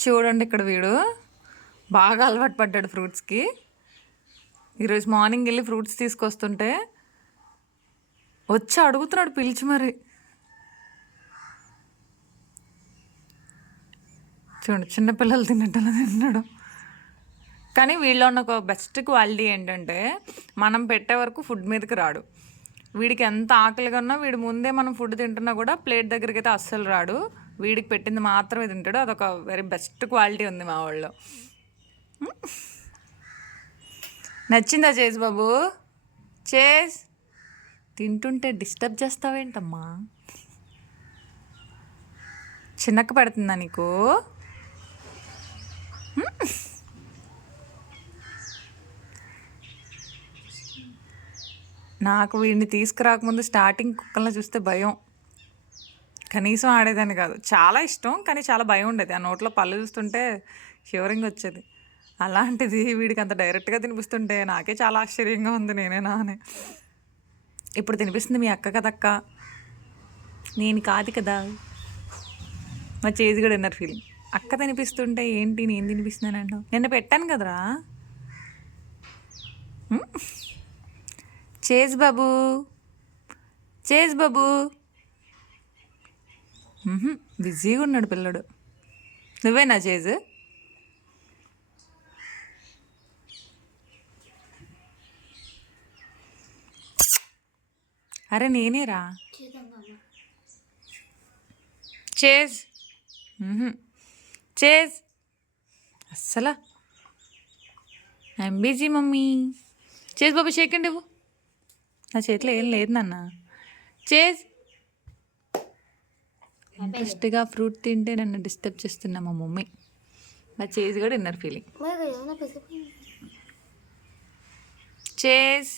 చూడండి ఇక్కడ వీడు బాగా అలవాటు పడ్డాడు ఫ్రూట్స్కి. ఈరోజు మార్నింగ్ వెళ్ళి ఫ్రూట్స్ తీసుకొస్తుంటే వచ్చి అడుగుతున్నాడు పిలిచి మరి. చూడండి చిన్నపిల్లలు తిన్నట్టు తిన్నాడు. కానీ వీళ్ళలో ఉన్న ఒక బెస్ట్ క్వాలిటీ ఏంటంటే మనం పెట్టే వరకు ఫుడ్ మీదకి రాడు. వీడికి ఎంత ఆకలిగా ఉన్నా వీడి ముందే మనం ఫుడ్ తింటున్నా కూడా ప్లేట్ దగ్గరికి అయితే అస్సలు రాడు. వీడికి పెట్టింది మాత్రమే తింటాడు. అదొక వెరీ బెస్ట్ క్వాలిటీ ఉంది మా వాళ్ళు. నచ్చిందా చేజ్ బాబు? చేజ్ తింటుంటే డిస్టర్బ్ చేస్తావేంటమ్మా? చిన్నక్క పెడుతుందా నీకు? నాకు వీడిని తీసుకురాకముందు స్టార్టింగ్ కుక్కలను చూస్తే భయం. కనీసం ఆడేదాన్ని కాదు. చాలా ఇష్టం కానీ చాలా భయం ఉండేది. ఆ నోట్లో పళ్ళు చూస్తుంటే షివరింగ్ వచ్చేది. అలాంటిది వీడికి అంత డైరెక్ట్గా తినిపిస్తుంటే నాకే చాలా ఆశ్చర్యంగా ఉంది, నేనేనా అని. ఇప్పుడు తినిపిస్తుంది మీ అక్క కదక్క, నేను కాదు కదా. మా చేజ్ కూడా ఇన్నర్ ఫీలింగ్. అక్క తినిపిస్తుంటే ఏంటి నేను తినిపిస్తున్నానంటావు? నిన్న పెట్టాను కదరా. చేజ్ బాబు, చేజ్ బాబు. బిజీగా ఉన్నాడు పిల్లడు. నువ్వేనా చేజ్? అరే నేనేరా చేజ్. చేజ్ అస్సలా ఐమ్ బిజీ మమ్మీ. చేజ్ బాబు షేకండి ఇవ్వు. నా చేతిలో ఏం లేదు నాన్న. చేజ్ ఇంట్రెస్ట్గా ఫ్రూట్ తింటే నన్ను డిస్టర్బ్ చేస్తున్నా మా మమ్మీ. మా చేజ్ కూడా ఇన్నర్ ఫీలింగ్. చేజ్